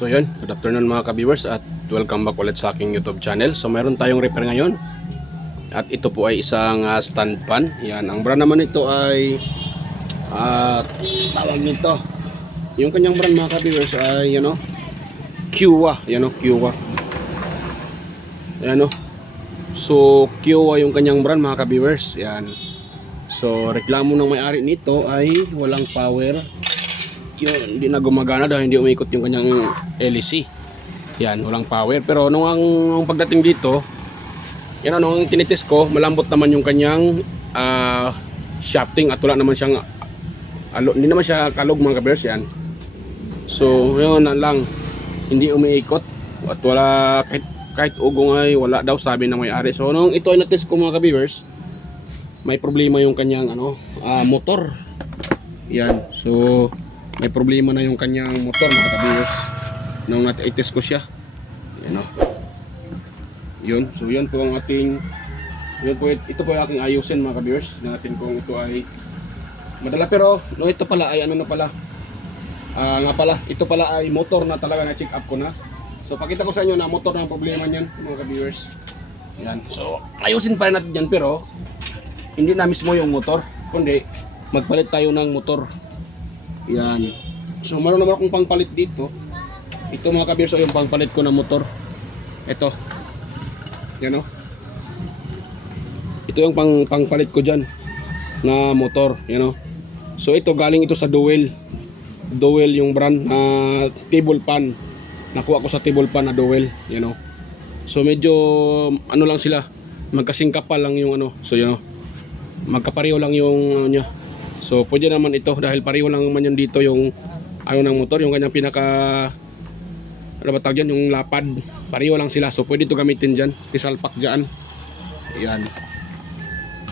So yun, good afternoon mga ka-viewers at welcome back ulit sa aking YouTube channel. So mayroon tayong repair ngayon. At ito po ay isang stand fan. Yan, ang brand naman ito ay tawag nito. Yung kanyang brand mga ka-viewers ay Kiwa, Kiwa. Ayan o. So Kiwa yung kanyang brand mga ka-viewers. Yan. So reklamo ng may-ari nito ay walang power. Yun, hindi na gumagana dahil hindi umikot yung kanyang LEC. Yan, walang power. Pero nung ang pagdating dito, yan nung tinitest ko, malambot naman yung kanyang shafting at wala naman siyang hindi naman siya kalog mga kabers yan. So, yun na lang, hindi umiikot at wala kahit ugong ay wala daw sabi ng may-ari. So, nung ito ay natest ko mga kabers, may problema yung kanyang motor. Yan. So, may problema na yung kanyang motor mga kabiyos nung nat-test ko siya. Yan o. Yun. So yun po ang ating ito po yung aking ayusin mga kabiyos. Natin kung ito ay madala, pero no, ito pala ay ito pala ay motor na talaga na check up ko na. So pakita ko sa inyo na motor na ang problema niyan mga kabiyos. Yan. So ayusin pa rin natin yan, pero hindi na mismo yung motor, kundi magpalit tayo ng motor. Yan. So meron naman akong pangpalit dito. Ito mga kabirso yung pangpalit ko ng motor. Ito. Yan o. Ito yung pangpalit ko dyan na motor. Yan o. So ito galing ito sa Dowel. Dowel yung brand na table fan. Nakuha ko sa table fan na Dowel. Yan o. So medyo ano lang sila, magkasingkapal lang yung So yan o. Magkapareho lang yung niya. So pwede naman ito dahil pareho lang naman yan dito yung ng motor, yung kanyang pinaka yung lapad, pareho lang sila. So pwede ito gamitin dyan, isalpak dyan. Yan.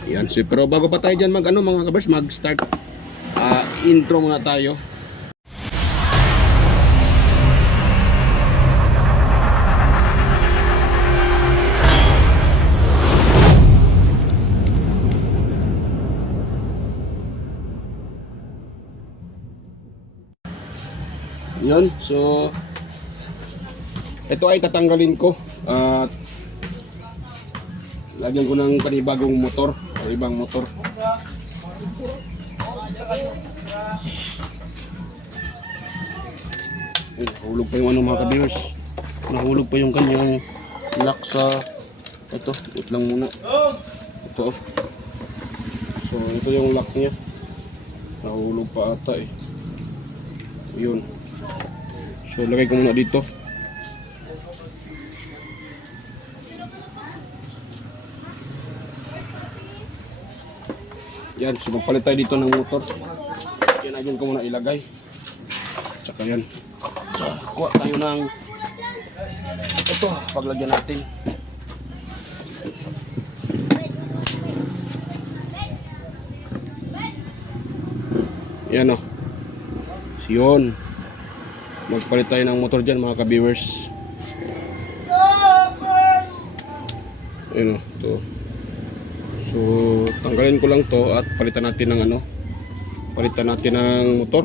Yan. So, pero bago pa tayo dyan mga kabers, mag start intro muna tayo. Yun, so ito ay tatanggalin ko at lagyan ko ng panibagong motor o ibang motor. Nahulog pa yung mga kabiyos, nahulog pa yung kanyang lock sa ito. Wait lang muna, ito. So ito yung lock niya, nahulog pa ata eh. Yun. So lagay ko muna dito. Yan, so magpalit tayo dito ng motor. Yan, agyan ko muna ilagay. Tsaka yan. So, kuha tayo ng ito, paglagyan natin. Yan o. Yun. Magpalit tayo ng motor dyan mga ka-viewers. Ayun o, ito. So tanggalin ko lang to at palitan natin ng palitan natin ng motor.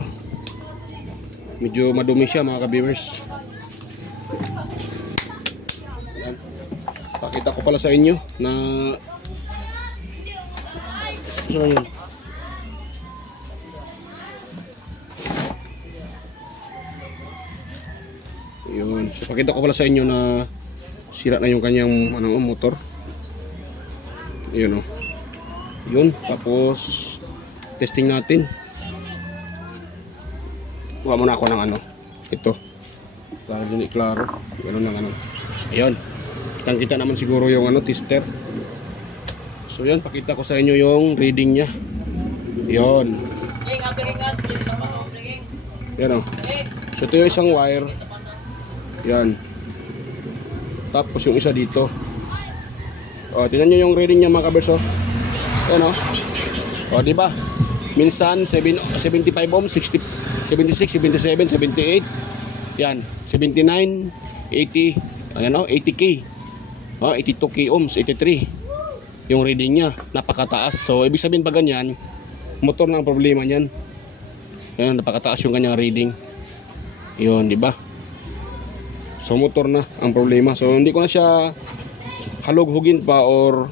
Medyo madumi siya mga ka-viewers. Yan. Pakita ko pala sa inyo na so yun. Yun. So pakita ko pala sa inyo na sira na yung kanyang motor. Yun o. Yun. Tapos testing natin. Kuha muna ako ng ito. Para din klaro. Ganun lang Ayun. Kitang-kita naman siguro yung tester. So yun. Pakita ko sa inyo yung reading nya. Yun. Yan o. So ito yung isang wire. Yan. Tapos yung isa dito. Tingnan nyo yung reading niya mga kabers. Yan di ba? Minsan 75 ohms, 60, 76, 77, 78. Yan, 79, 80, 80k. 82k ohms, 83. Yung reading niya, napakataas. So ibig sabihin pa ganyan, motor na ang problema niyan. Yan, napakataas yung kanyang reading. Yun, di ba? So motor na ang problema. So hindi ko na siya halughugin pa or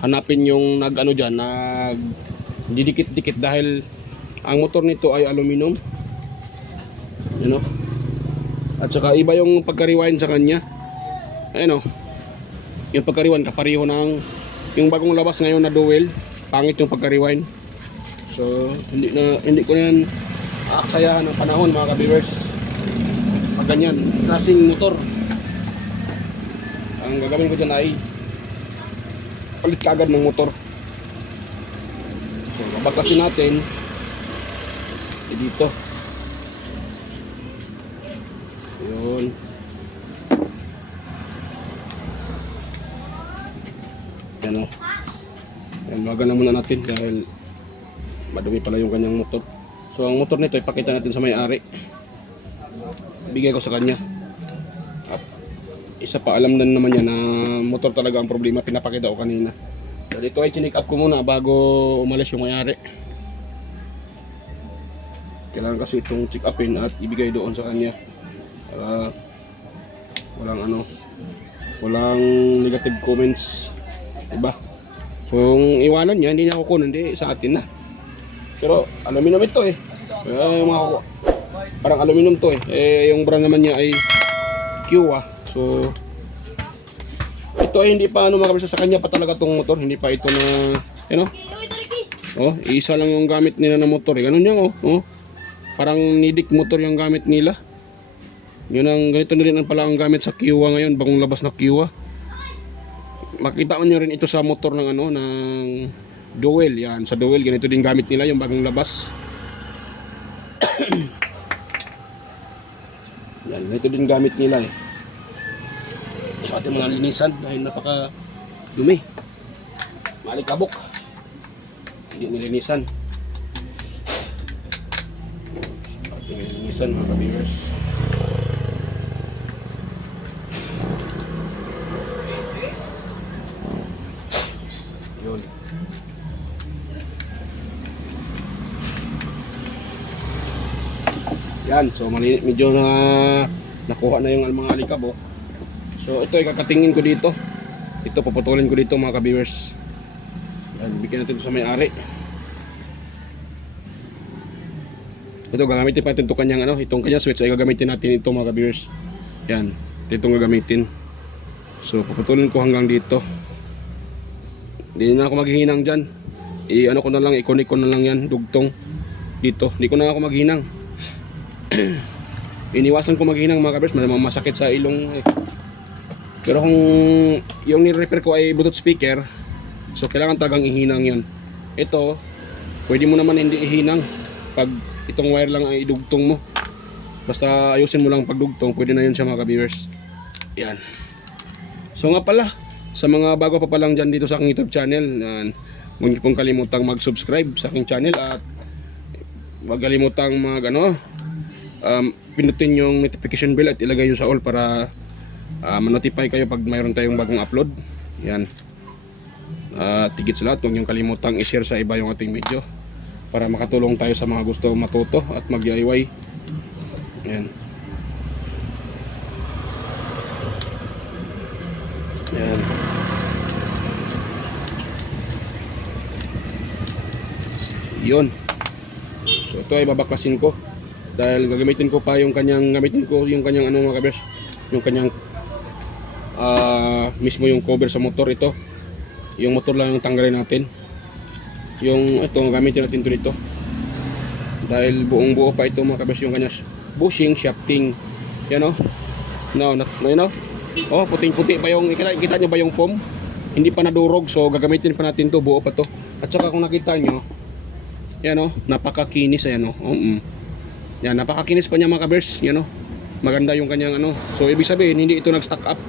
hanapin yung nag-ano diyan, nag didikit-dikit dahil ang motor nito ay aluminum. You know? At saka iba yung pagka-rewind sa kanya. Ayun oh. Yung pagka-rewind kapareho ng yung bagong labas ngayon na dual, pangit yung pagka-rewind. So hindi ko na yan aaksayahan ng panahon mga ka-viewers. Pag ganyan, klaseng motor. Ang gagawin ko dyan ay palit kagad ng motor. So babagkasin natin dito. Yun. Yan o. Yan, bagan na muna natin dahil madumi pala yung kanyang motor. So ang motor nito ipakita natin sa may-ari. Bigay ko sa kanya. At isa pa, alam na naman niya na motor talaga ang problema, pinapakita ko kanina. So dito ay chinik up ko muna bago umalis yung may-ari. Kailangan kasi itong check upin at ibigay doon sa kanya para walang negative comments, diba? So kung iwanan niya, hindi niya kukunin, hindi sa atin na. Pero aluminum ito eh. Parang aluminum to eh. Yung brand naman niya ay Kiwa. So ito ay hindi pa makabisa sa kanya pa talaga tong motor. Hindi pa ito na, you know? Oh, isa lang yung gamit nila na motor. Ganun yan oh. Parang nidik motor yung gamit nila. Yun ang ganito na rin pala ang gamit sa Kiwa ngayon, bagong labas na Kiwa. Makita mo nyo rin ito sa motor ng ng Dual. Yan, sa Dual ganito din gamit nila yung bagong labas. Yan, ganito din gamit nila eh. Sa ating mga linisan dahil napaka dumi. Malikabok. Hindi nilinisan. Sa ating linisan mga ka-viewers. Yun. Yan, so medyo na nakuha na yung mga alikabok. So ito ay kakatingin ko dito. Ito paputulin ko dito mga ka-viewers. Yan, bigyan natin sa may-ari. Ito gagamitin pa natin itong kanyang itong kanyang switch ay gagamitin natin ito mga ka-viewers. Yan, itong gagamitin. So paputulin ko hanggang dito. Hindi na ako maghihinang dyan. Ko na lang, i-connect ko na lang yan, dugtong dito. Hindi ko na ako maghinang. Iniwasan ko maghinang mga ka-viewers, masakit sa ilong eh. Pero kung yung ni-repair ko ay Bluetooth speaker, so kailangan tagang ihinang yun. Ito, pwede mo naman hindi ihinang pag itong wire lang ay idugtong mo. Basta ayusin mo lang pagdugtong, pwede na yun siya mga ka-viewers. Yan. So nga pala, sa mga bago pa lang dyan dito sa aking YouTube channel, huwag niyo pong kalimutang mag-subscribe sa aking channel at huwag kalimutang pinutin yung notification bell at ilagay nyo sa all para ma-notify kayo pag mayroon tayong bagong upload. Yan. Tigit sa lahat, huwag nyo kalimutang i-share sa iba yung ating video para makatulong tayo sa mga gusto matuto at mag-DIY. Yan. Yan. Yun. So ito ay babaklasin ko dahil gagamitin ko pa yung kanyang mga kabers, yung kanyang mismo yung cover sa motor. Ito yung motor lang yung tanggalin natin, yung ito gamitin natin ito dito dahil buong buo pa ito mga kabers, yung kanyang bushing shafting. Yan o. Oh, puting-puti pa yung kita nyo ba yung foam? Hindi pa nadurog, so gagamitin pa natin to, buo pa to. At saka kung nakita nyo, yan o, napakakinis. Ayan o. Yan, napakakinis pa niya mga kabers. Yan o, maganda yung kanyang so ibig sabihin hindi ito nag-stack up.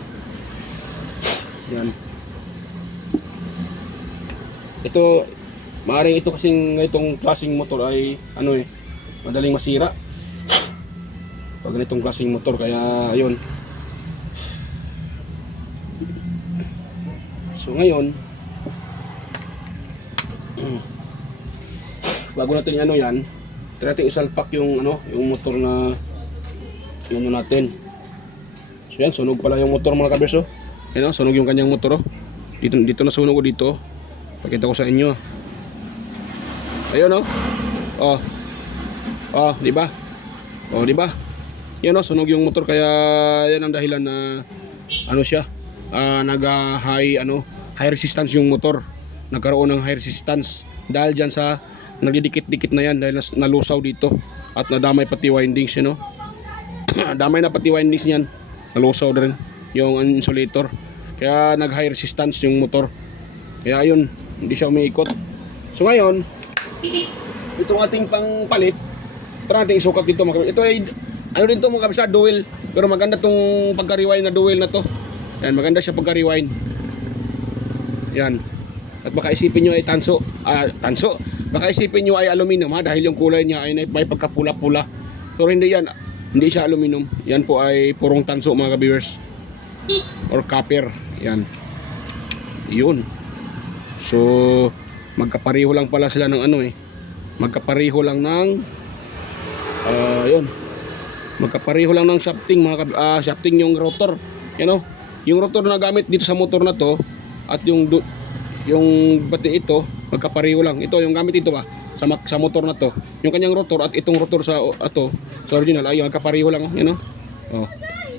Yan. Ito, maaaring ito kasing itong klaseng motor ay madaling masira pag ganitong klaseng motor, kaya ayun. So ngayon, bago natin yan, try natin isalpak yung yung motor na natin. So yan, sunog pala yung motor mga kabers, oh. Yan, oh, sunog yung kanyang motor, oh. Dito na sunog, oh, dito. Pakita ko sa inyo. Ayun, oh. Oh. Oh, di ba? Oh, di ba? Yan, oh, sunog yung motor, kaya yan ang dahilan na ano siya, high resistance yung motor. Nagkaroon ng high resistance dahil dyan sa nagdidikit-dikit na yan, dahil nalusaw dito at nadamay pati windings, you know. Damay na pati windings niyan, nalusaw na rin yung insulator, kaya nag high resistance yung motor, kaya ayun, hindi siya umiikot. So ngayon, itong ating pangpalit, tara natin isukat dito mga kabisa. Ito ay ano din to mga kabisa, dual, pero maganda tong pagka-rewind na dual na to. Yan, maganda siya pagka-rewind. Yan. At baka isipin nyo ay tanso. Baka isipin nyo ay aluminum, ha, dahil yung kulay niya ay may pagkapula-pula. Pero hindi yan. Hindi siya aluminum. Yan po ay purong tanso mga ka-viewers. Or copper. Yan. Yun. So, magkapareho lang pala sila ng ano, eh. Magkapareho lang ng yun. Magkapareho lang ng shafting mga shafting yung rotor. You know? Yung rotor na gamit dito sa motor na to at yung bati ito, magkapareho lang. Ito yung gamit ito ba sa motor na to. Yung kanyang rotor at itong rotor sa original ay magkapareho lang, you know? Oh.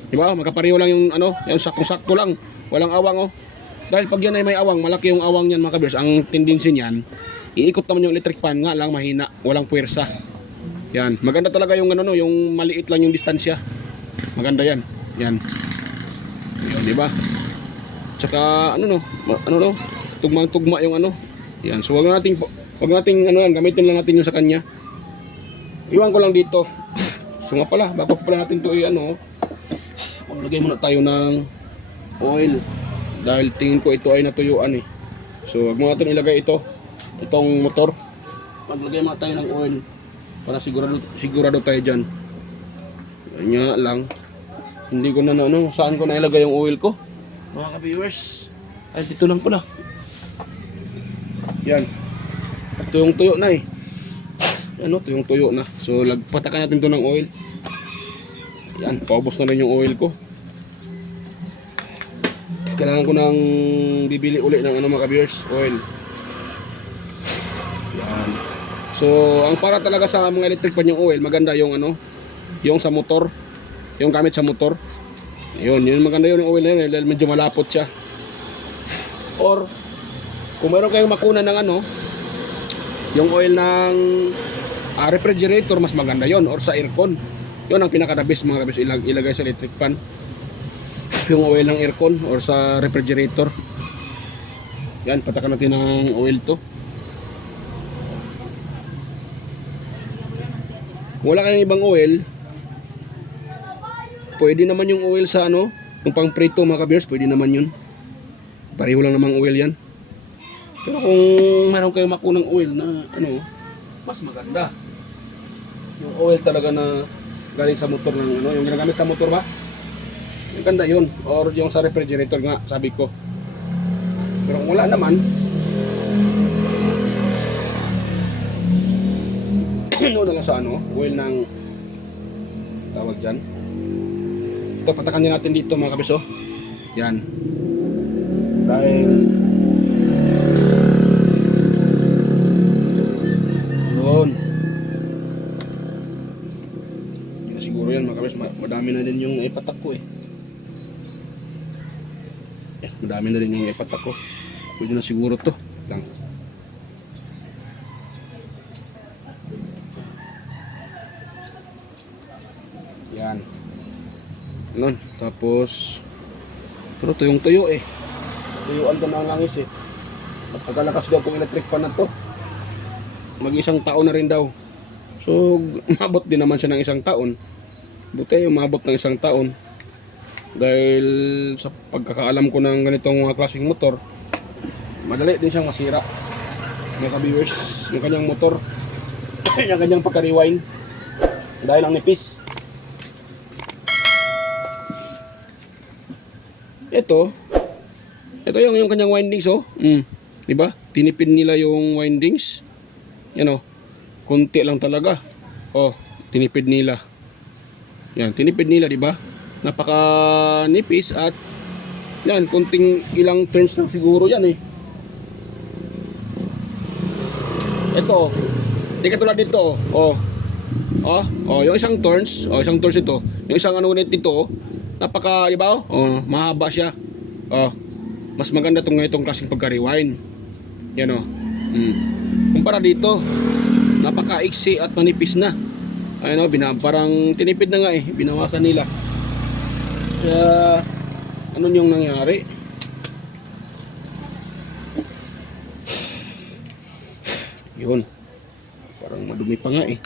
Di ba? Magkapareho lang yung yung sakto-sakto lang. Walang awang, oh. Dahil pag yan ay may awang, malaki yung awang niyan mga kabers. Ang tendency niyan, iikot naman yung electric fan, nga lang mahina, walang puwersa. Yan, maganda talaga yung yung maliit lang yung distansya. Maganda yan. Yan. Yun, di ba? Tsaka tugma-tugma yung Yan, so wag nating gamitin lang natin yung sa kanya. Iwan ko lang dito. So nga pala, bago pala natin to maglagay muna tayo ng oil. Dahil tingin ko ito ay natuyuan, eh. So wag mo natin ilagay itong motor. Maglagay muna tayo ng oil para sigurado tayo dyan. Kanya lang, hindi ko na saan ko na ilagay yung oil ko mga ka-viewers. Ay, dito lang pala. Yan, ito yung tuyo na, eh. Ito yung tuyo na. So patakan natin to ng oil. Yan, paubos na rin yung oil ko. Kailangan ko nang bibili uli ng mga ka-viewers, oil. Yan. So ang para talaga sa mga electric pan yung oil, maganda yung yung sa motor, yung gamit sa motor. Yun maganda yung oil na yun, medyo malapot siya. Or kung meron kayong makunan ng yung oil ng refrigerator, mas maganda yon, or sa aircon. Yun ang pinaka-the best mga kabis, ilagay sa electric pan yung oil ng aircon or sa refrigerator. Yan, patakan natin ng oil to. Wala kayong ibang oil, pwede naman yung oil sa yung pang prito mga kabis, pwede naman yun. Pareho lang namang oil yan. Pero kung meron kayong makunang oil na mas maganda, yung oil talaga na galing sa motor ng yung ginagamit sa motor ba, maganda yun. Or yung sa refrigerator nga, sabi ko. Pero kung wala naman, na lang sa oil ng tawag dyan. Ito, patakan din natin dito mga kabiso. Yan, dahil doon, hindi na siguro yan mga kabis, madami na din yung ipatak ko, eh. Madami na din yung ipatak ko, pwede na siguro to lang. Yan, ganun. Tapos pero tuyong tuyo, eh. Tuyuan to ng langis, eh. At tagalakas daw kung electric pan na to, mag-isang taon na rin daw. So umabot din naman siya ng isang taon. Buti umabot ng isang taon. Dahil sa pagkakaalam ko ng ganitong mga klaseng motor, madali din siyang masira mga ka-viewers, yung kanyang motor. Yung kanyang pagka-rewind dahil ang nipis. Ito yung kanyang windings, di ba? Tinipid nila yung windings. Yan, konti lang talaga. Tinipid nila. Yan, tinipid nila, di ba? napaka nipis at yan, kunting ilang turns lang siguro yan eh. Ito, di katulad dito, oh. Yung isang turns, isang turns ito. Yung isang ano nito dito, napaka, di ba? Mahaba siya. Mas maganda tong ganitong klaseng pagka-rewind. Yan oh. Kumpara dito, napaka-iksi at manipis na. Ayun oh, parang tinipid na nga eh, binawasan nila. Kaya ano yung nangyari? Yun. Parang madumi pa nga eh.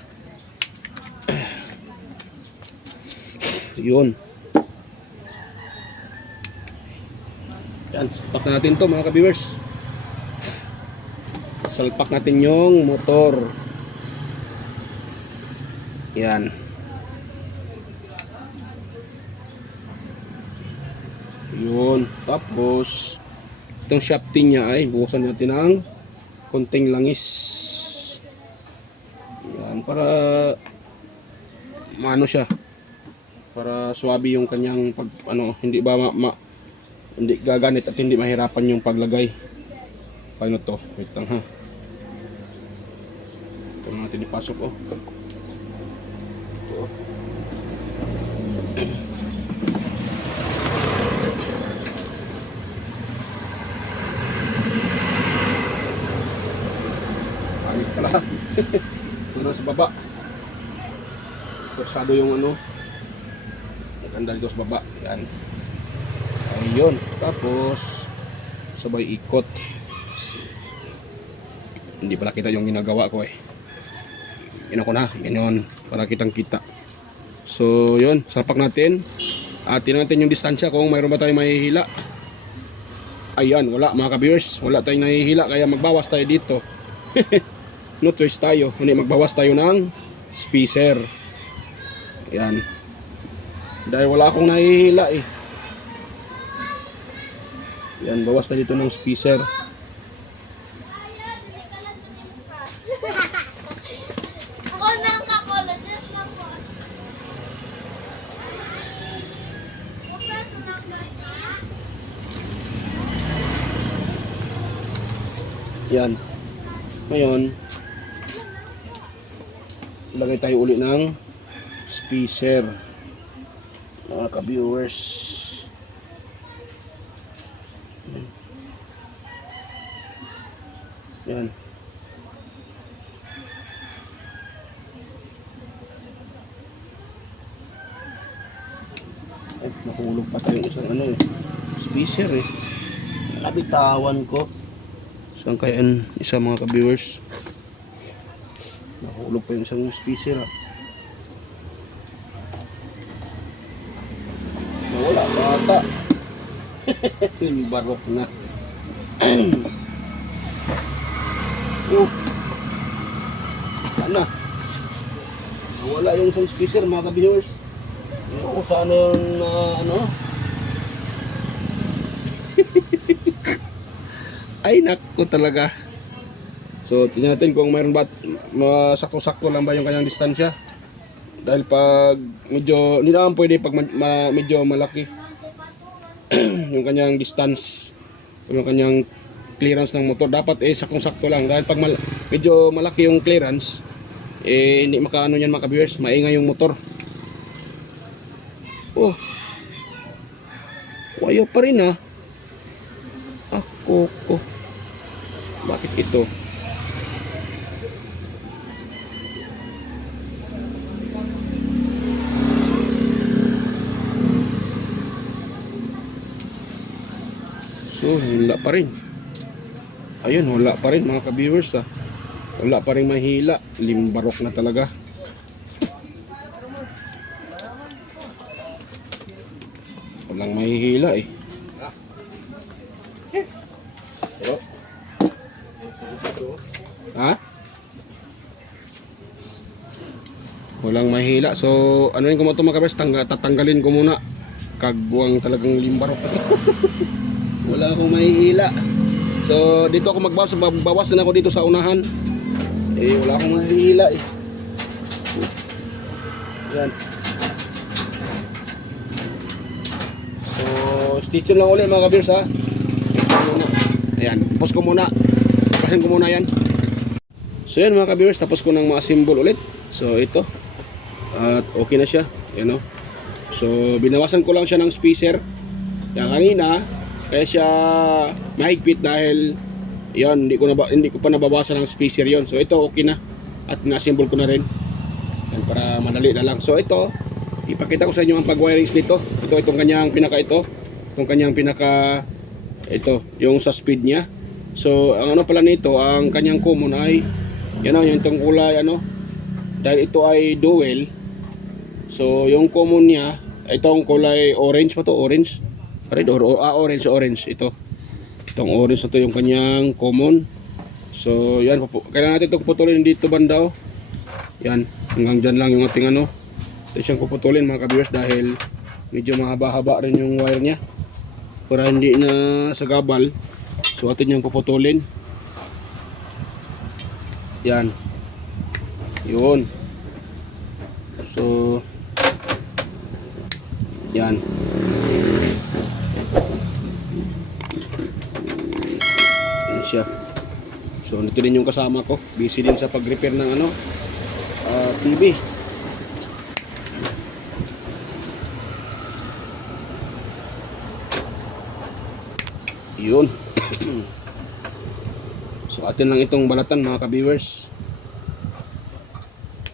Yun. Yan, salpak na natin to mga ka-viewers. Salpak natin yung motor. Yan. Yun. Tapos itong shafting niya ay bukasan natin ng konting langis. Yan, para maano siya, para swabe yung kanyang pag ano, hindi ba hindi gaganit at hindi mahirapan yung paglagay. Paano to? Wait lang ha. Ito natin ipasok oh. Ito. Panik pala. Ito na sa baba. Kursado yung ano. Maganda dito sa baba. Yan. Ayun. Tapos sabay ikot. Hindi pala kita yung ginagawa ko eh. Yun ako na. Yan yun. Para kitang kita. So yun. Sapak natin. At tingnan natin yung distansya kung mayroon ba tayong mahihila. Ayan. Wala mga ka-viewers. Wala tayong nahihila. Kaya magbawas tayo dito. No choice tayo. Hindi magbawas tayo ng spacer. Ayan. Dahil wala akong nahihila eh. Yan, bawas na dito ng spacer. Yan. Ngayon, lagay tayo uli ng spacer. Mga ka-viewers. Yan. Ay, nahulog pa tayong isang ano eh. Spacer eh. Nabitawan ko. Saan kaya isa mga ka-viewers? Nahulog pa yung isang spacer ah. Nawala bata. Yung barok na. Sana wala yung isang spacer mga ka-viewers. Kung saan yung ano. Ay nako talaga. So tingnan natin kung mayroon ba masakto-sakto lang ba yung kanyang distansya. Dahil pag medyo hindi naman pwede pag medyo malaki yung kanyang distance, yung kanyang clearance ng motor, dapat eh sakong-sakto lang. Dahil pag medyo malaki yung clearance eh hindi makaano yan mga ka-viewers, maingay yung motor. Oh, ayaw pa rin ha. Ako ko. Bakit ito? So, wala pa rin. Ayun, wala pa rin mga ka-viewers ha. Wala pa rin mahila. Limbarok na talaga. Walang mahihila eh. Ha? Walang mahila. So, ano rin ko mo ito mga ka-viewers? Tatanggalin ko muna. Kagwang talagang limbarok. Wala akong mahihila. So dito ako magbawas na ako dito sa unahan. Eh wala akong mahihila eh. Yan. stitch lang ulit mga ka-viewers ha. Muna. Ayan, tapos ko muna. Pasin ko muna yan. So yan mga ka-viewers, tapos ko nang ma-assemble ulit. So ito. At okay na siya. Ayan o. So binawasan ko lang siya ng spacer. Yan kanina, kaya siya mahigpit dahil yan, hindi ko pa nababasa ng spacer yon. So ito okay na. At na-assemble ko na rin. Yan, para madali na lang. So ito, ipakita ko sa inyo ang pag-wirings nito. Itong kanyang pinaka ito. Itong kanyang pinaka ito, yung sa speed niya. So ang ano pala nito, ang kanyang common ay yan o, yung itong kulay ano. Dahil ito ay dual. So yung common niya, itong kulay orange pa to, orange. Red or orange ito. Itong orange na to yung kanyang common. So yan, kailangan natin itong putulin dito banda o. Yan, hanggang dyan lang yung ating ano. Ito siyang puputulin mga ka-viewers dahil medyo mahaba-haba rin yung wire niya. Para hindi na sagabal. So atin yung puputulin. Yan. Yun. So yan. Yan siya. So nito din yung kasama ko. Busy din sa pag-repair ng ano, TV. Yun. So atin lang itong balatan mga ka-viewers.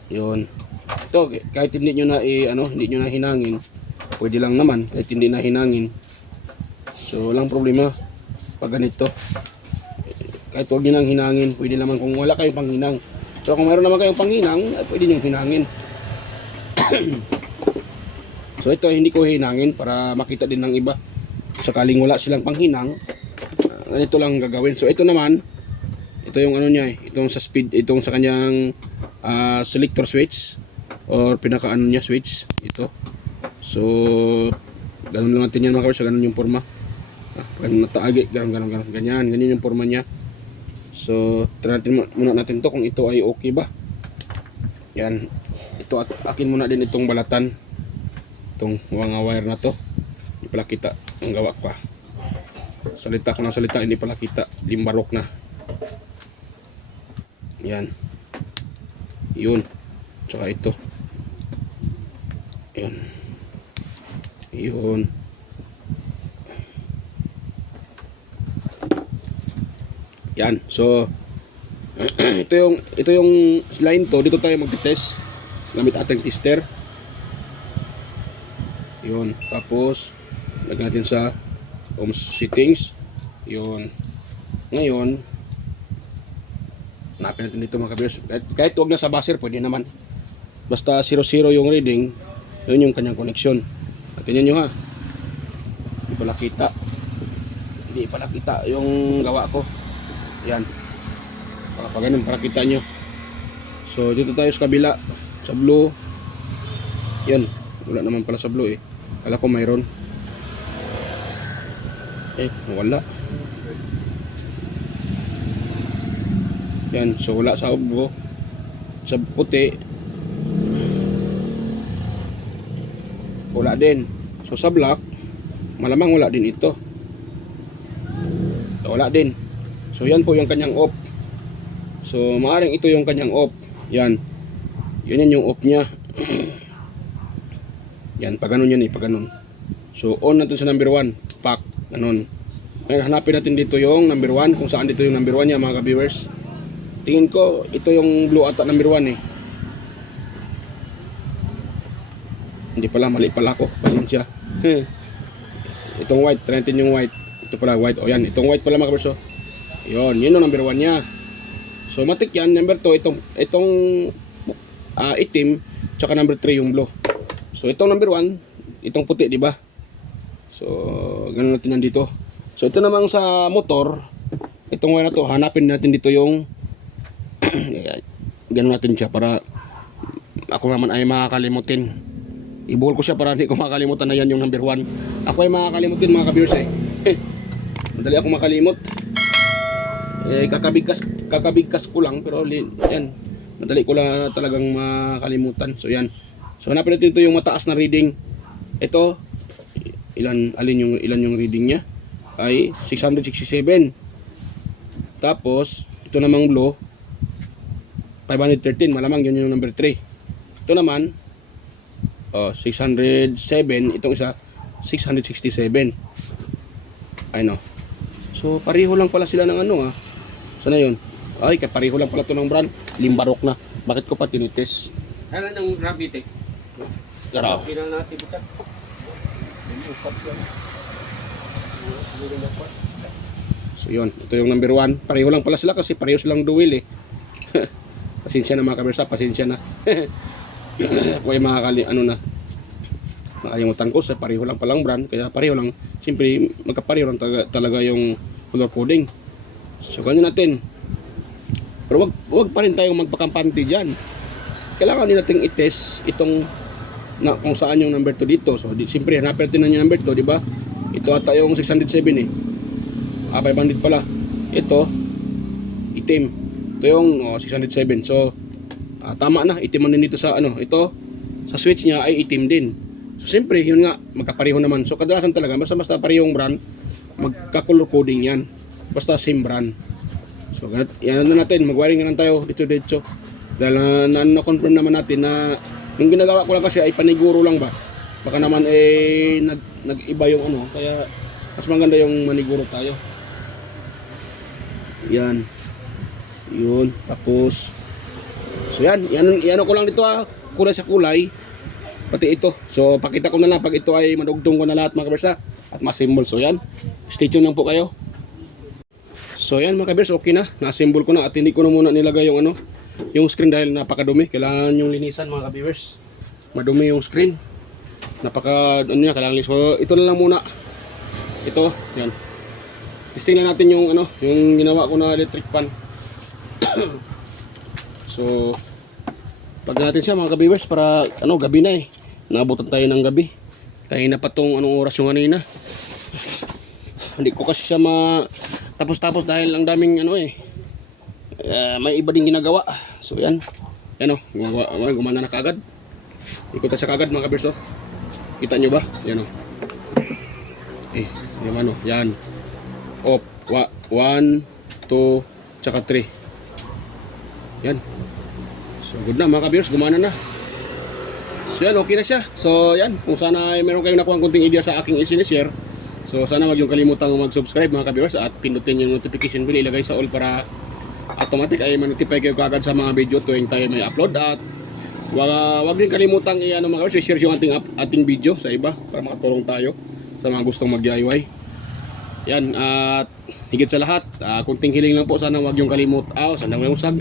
Yun. Ito kahit hindi nyo na hindi nyo na hinangin, pwede lang naman kahit hindi na hinangin. So walang problema pag ganito. Kahit huwag nyo nang hinangin, pwede naman kung wala kayong panghinang. So kung mayroon naman kayong panghinang, pwede nyo hinangin. So ito hindi ko hinangin para makita din ng iba. Sakaling wala silang panghinang, ganito lang gagawin. So ito naman, ito yung ano niya itong sa speed, itong sa kanyang selector switch or pinaka ano niya switch ito. So ganun lang natin yan mga kabers. Ganun yung forma. Ganun nataagi, ganun ganyan yung forma niya. So try natin muna natin to kung ito ay okay ba. Yan, ito at akin muna din itong balatan, itong mga wire na to. Hindi pala kita ang gawa ko. Salita ko ng salita, hindi pala kita, limbarok na. Yan. Yun. Tsaka ito. Yun. Yun. Yan. So ito yung line to. Dito tayo magte-test gamit ating tester. Yun. Tapos lagyan natin sa home settings. Yun. Ngayon hanapin natin dito mga ka-viewers. Kahit huwag na sa buzzer, pwede naman. Basta 00 yung reading, yun yung kanyang connection. At tingnan nyo ha, hindi pala kita yung gawa ko. Yan, para ganun, para kita nyo. So dito tayo sa kabila, sa blue. Yan, wala naman pala sa blue kala ko mayroon. Wala. Yan, so wala sa blue. Sa puti wala din. So sa black malamang wala din ito. So, wala din. So yan po yung kanyang off. So maaring ito yung kanyang off. Yan. Yan yung off niya. Yan, pag ganun yan pag ganun. So on natin sa number 1, pack, ganun. Ngayon hanapin natin dito yung number 1, kung saan dito yung number 1 niya mga ka-viewers. Tingin ko ito yung blue ata number 1 Hindi pala, mali pala ako. Pasensya. Itong white, try natin yung white. Ito pala white. O yan, itong white pala mga ka-viewers. Yun yung number 1 niya. So matik yan. Number 2, itong itim, tsaka number 3 yung blue. So itong number 1, itong puti, di ba? So ganun natin yan dito. So ito namang sa motor, itong wire na to, hanapin natin dito yung ganun natin siya para ako naman ay makakalimutin. Ibuhol ko siya para hindi ko makakalimutan na yan yung number 1. Ako ay makakalimutin mga ka-viewers Madali ako makalimot. Kakabigkas ko lang pero yan, madali ko lang talagang makalimutan. So yan. So hanapin natin ito yung mataas na reading. Ito ilan yung reading niya ay 667. Tapos ito namang blue 513, malamang yun yung number 3. Ito naman 607, itong isa 667. Ay no. So pareho lang pala sila ng ano Sana yun? Ay, pareho lang pala ito ng brand. Limbarok na. Bakit ko pa tinitis? Ano ng rabbit eh? Garaw. Pinal natin buta. So yun, ito yung number 1. Pareho lang pala sila kasi pareho silang dual eh. Pasensya na mga kabersa, pasensya na. Kaya nakalimutan ko sa pareho lang palang brand, kaya pareho lang, siyempre magkapareho lang talaga yung color coding. So ganyan natin. Pero wag pa rin tayong magpakampante diyan. Kailangan din nating i-test itong kung saan yung number 2 dito. So siyempre hanapin natin yung number 2, di ba? Ito ata yung 607 eh. 500 pala. Ito itim. Ito yung 607. So tama na, itim din dito sa ito sa switch niya ay itim din. So siyempre yun nga, magkapareho naman. So kadalasan talaga basta parehong brand, magka-color coding yan. Basta same brand. So yan na natin, mag-wiring na lang tayo dito. Dahil na-confirm naman natin na yung ginagawa ko lang kasi ay paniguro lang ba. Baka naman nag-iba yung kaya mas maganda yung maniguro tayo. Yan. Yun, tapos so yan ko lang dito kulay sa kulay. Pati ito. So pakita ko na lang pag ito ay madugtong ko na lahat mga kabersa at ma-symbol. So yan. Stay tuned lang po kayo. So yan mga kabersa, okay na. Na-symbol ko na at hindi ko na muna nilagay yung yung screen dahil napakadumi. Kailangan yung linisan mga kabers. Madumi yung screen. Kailangan linis. So ito na lang muna. Ito, yan. Testing na natin yung yung ginawa ko na electric fan. So pag natin siya mga kabibers para gabi na eh. Naabutan tayo ng gabi. Kaya na pa tong anong oras yung kanina. Hindi ko kasi siya tapos dahil ang daming may iba din ginagawa. So yan. Yan gumana na kagad. Ikot na siya kagad mga kabibers. Kita nyo ba? Yan yan. Op. 1, 2, tsaka 3. Yan. So good na mga kabiyers, gumana na. So yan, okay na siya. So yan, kung sana ay meron kayong nakuha konting idea sa aking i-share. So sana wag yung kalimutang mag-subscribe mga kabiyers at pindutin yung notification bell, ilagay sa all para automatic ay ma-notify kayo kagad sa mga video tuwing tayo may upload. At wag din kalimutang mga kabiyers, i-share yung ating video sa iba para makatulong tayo sa mga gustong mag-DIY. Yan, at higit sa lahat, kunting hiling lang po, sana wag yung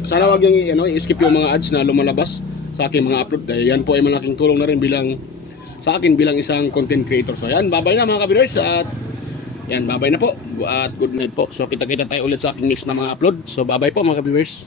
sana wag yung i-skip yung mga ads na lumalabas sa aking mga upload. Dahil yan po ay malaking tulong na rin sa akin bilang isang content creator. So yan, bye-bye na mga kabirers, at yan, bye-bye na po at good night po. So kita-kita tayo ulit sa aking next na mga upload. So bye-bye po mga kabirers.